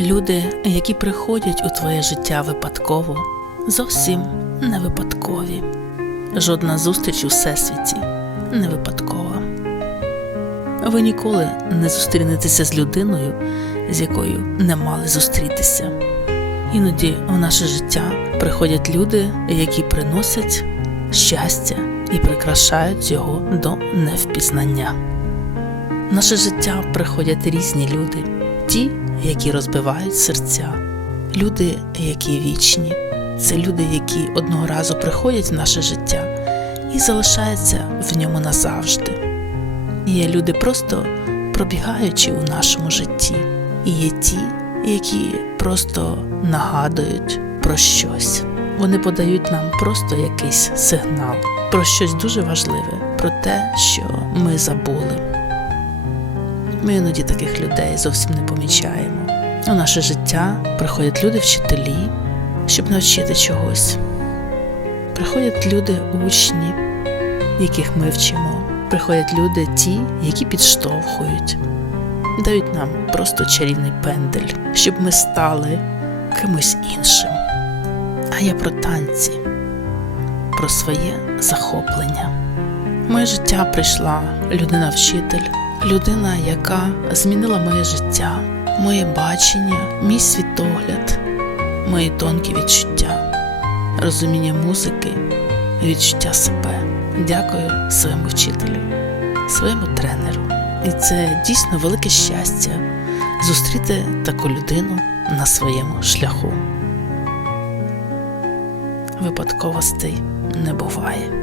Люди, які приходять у твоє життя випадково, зовсім не випадкові. Жодна зустріч у всесвіті не випадкова. Ви ніколи не зустрінетеся з людиною, з якою не мали зустрітися. Іноді в наше життя приходять люди, які приносять щастя і прикрашають його до невпізнання. В наше життя приходять різні люди, ті, які розбивають серця, люди, які вічні, це люди, які одного разу приходять в наше життя і залишаються в ньому назавжди. Є люди просто пробігаючи у нашому житті, і є ті, які просто нагадують про щось. Вони подають нам просто якийсь сигнал про щось дуже важливе, про те, що ми забули. Ми іноді таких людей зовсім не помічаємо. У наше життя приходять люди-вчителі, щоб навчити чогось. Приходять люди учні, яких ми вчимо. Приходять люди ті, які підштовхують, дають нам просто чарівний пендель, щоб ми стали кимось іншим. А я про танці, про своє захоплення. Моє життя прийшла людина-вчитель, людина, яка змінила моє життя, моє бачення, мій світогляд, мої тонкі відчуття, розуміння музики, відчуття себе. Дякую своєму вчителю, своєму тренеру. І це дійсно велике щастя зустріти таку людину на своєму шляху. Випадковостей не буває.